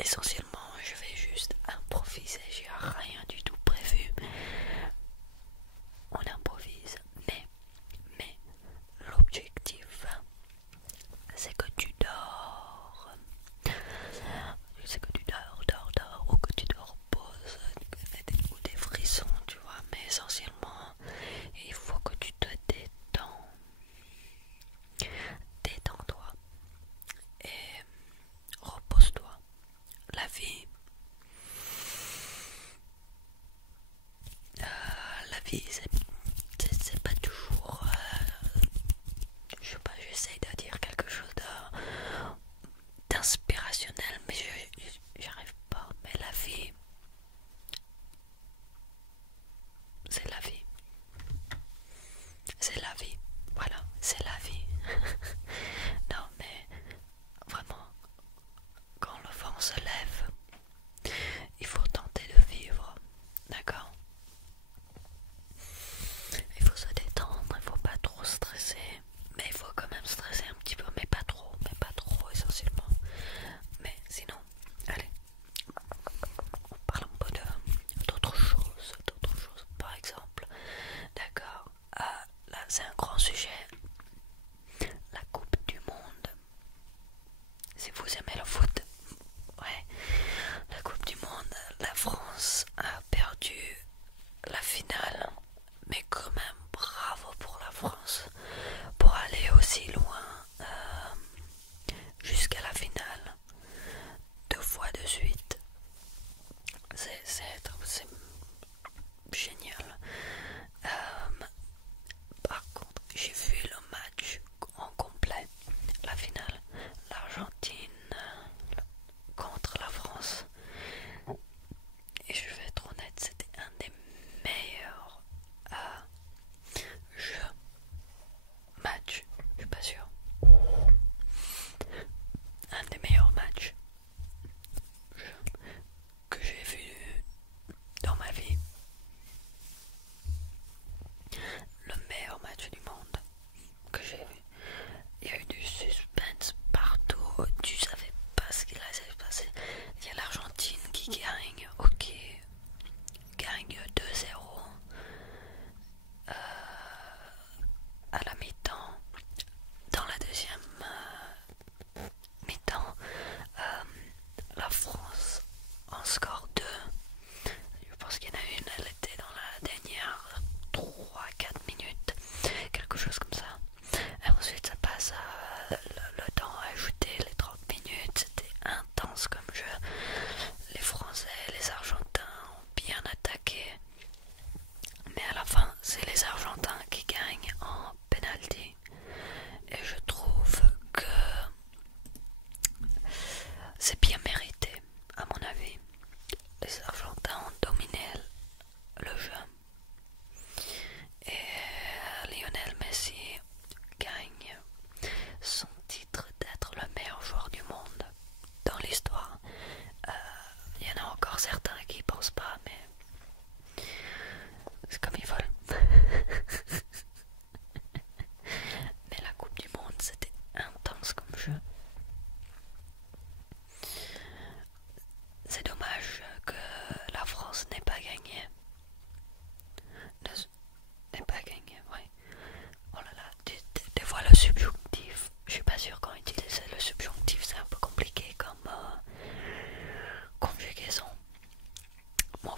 essentiellement, je vais juste improviser, j'ai rien du tout prévu. On improvise, mais l'objectif, c'est que tu dors. C'est que tu dors, ou que tu te reposes, ou des frissons, tu vois. Mais essentiellement, il faut que tu te détends. Détends-toi et repose-toi. La vie, la vie, c'est pas toujours. Je sais pas, j'essaye de dire quelque chose d'inspirationnel, mais j'arrive pas. Mais la vie, c'est la vie. C'est la vie. Voilà, c'est la vie. Non, mais vraiment, quand le vent se lève, il faut tenter de vivre. D'accord? Il faut se détendre, il faut pas trop stresser. Mais il faut quand même stresser un petit peu, mais pas trop essentiellement. Mais sinon, allez, on parle un peu d'autres choses, par exemple. D'accord? Là, c'est un grand sujet. La Coupe du Monde. Si vous aimez le foot, ouais, la Coupe du Monde, la France a perdu la finale, mais quand même bravo pour la France pour aller aussi loin jusqu'à la finale 2 fois de suite. C'est génial. Par contre, j'ai vu le match en complet, la finale, l'Argentine contre la France. Et je vais être honnête, c'était un des meilleurs jeux, matchs, je suis pas sûr. Un des meilleurs matchs que j'ai vu dans ma vie. Le meilleur match du monde que j'ai vu. Il y a eu du suspense partout. Tu savais pas ce qu'il allait se passer. Il y a l'Argentine qui gagne. Ok. Gagne 2-0 à la mi-temps. Dans la deuxième mi-temps, la France en score 2. Je pense qu'il y en a une, elle était dans la dernière 3-4 minutes, quelque chose comme ça. Et ensuite ça passe à le temps ajouté, les 30 minutes, c'était intense comme jeu. Les Français, les Argentins ont bien attaqué, mais à la fin c'est les Argentins qui gagnent en penalty. Et je trouve que c'est bien mérité, à mon avis. Les Argentins ont dominé le jeu. Et Lionel Messi gagne son titre d'être le meilleur joueur du monde dans l'histoire. Il y en a encore certains qui pensent pas, mais c'est comme ils veulent. Mais la Coupe du Monde, c'était intense comme jeu. C'est dommage que la France n'ait pas gagné. N'est pas gagné, ouais. Oh là là, des fois le subjonctif. Je suis pas sûre quand utiliser le subjonctif, c'est un peu compliqué comme conjugaison. Mon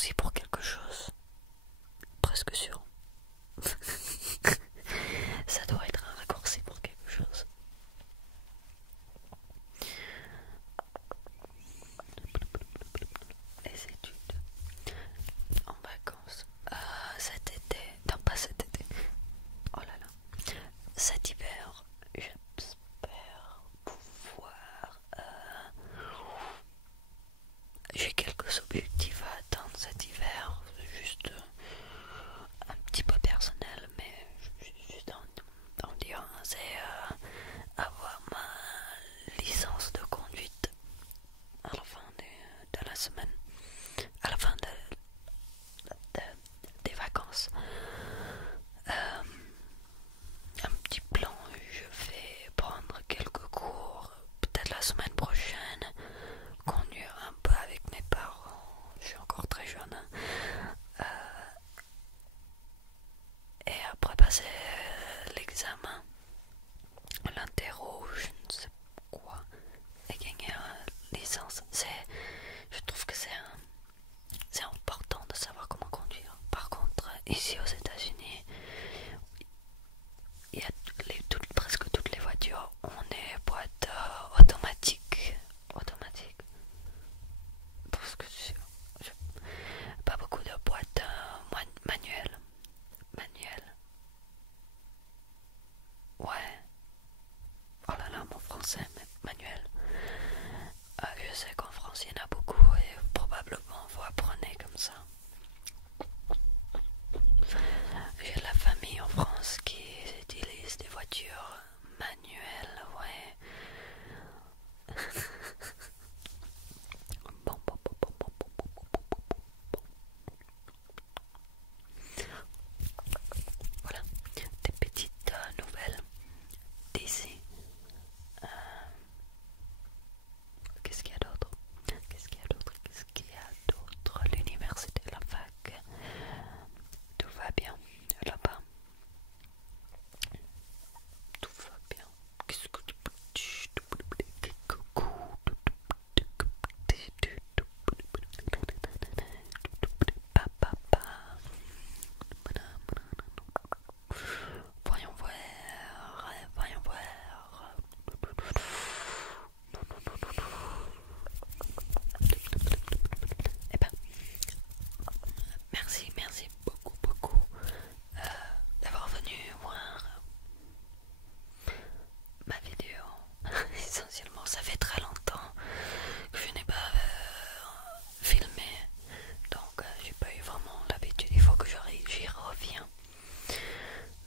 raccourci pour quelque chose. Presque sûr. Ça doit être un raccourci pour quelque chose. Les études en vacances cet été, non pas cet été, oh là là, cet hiver, j'espère pouvoir, j'ai quelques objectifs à atteindre cet hiver, juste un petit peu personnel, mais juste en dire, c'est avoir ma licence de conduite à la fin de la semaine, à la fin des vacances. Un petit plan, je vais prendre quelques cours, peut-être la semaine prochaine, conduire un peu avec mes parents, je suis encore très jeune, et après passer l'examen, l'interro, je ne sais quoi, et gagner une licence. Je trouve que c'est important de savoir comment conduire. Par contre, ici aux États-Unis, il y a presque toutes les voitures ont des boîtes automatiques. Parce que pas beaucoup de boîtes manuelles. Ouais. Oh là là, mon français, manuel. Je sais qu'en France il y en a beaucoup et probablement vous apprenez comme ça. J'ai de la famille en France qui utilise des voitures manuelles, ouais. Voilà, des petites nouvelles d'ici. Qu'est-ce qu'il y a d'autre? L'université, la fac, tout va bien là-bas. Tout va bien. Qu'est-ce que tu peux dire? Voyons voir. Eh ben, merci beaucoup d'avoir venu voir ma vidéo. Essentiellement, ça fait très longtemps que je n'ai pas filmé, donc j'ai pas eu vraiment l'habitude. Il faut que j'y reviens.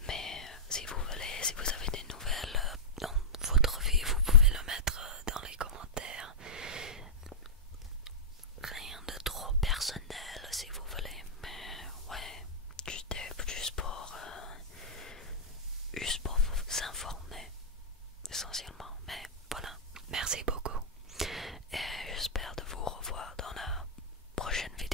Mais si vous voulez, si vous avez des nouvelles dans votre vie, vous pouvez le mettre dans les commentaires. Rien de trop personnel si vous voulez, mais ouais, juste pour vous informer essentiellement. Mais voilà, merci beaucoup et j'espère de vous revoir dans la prochaine vidéo.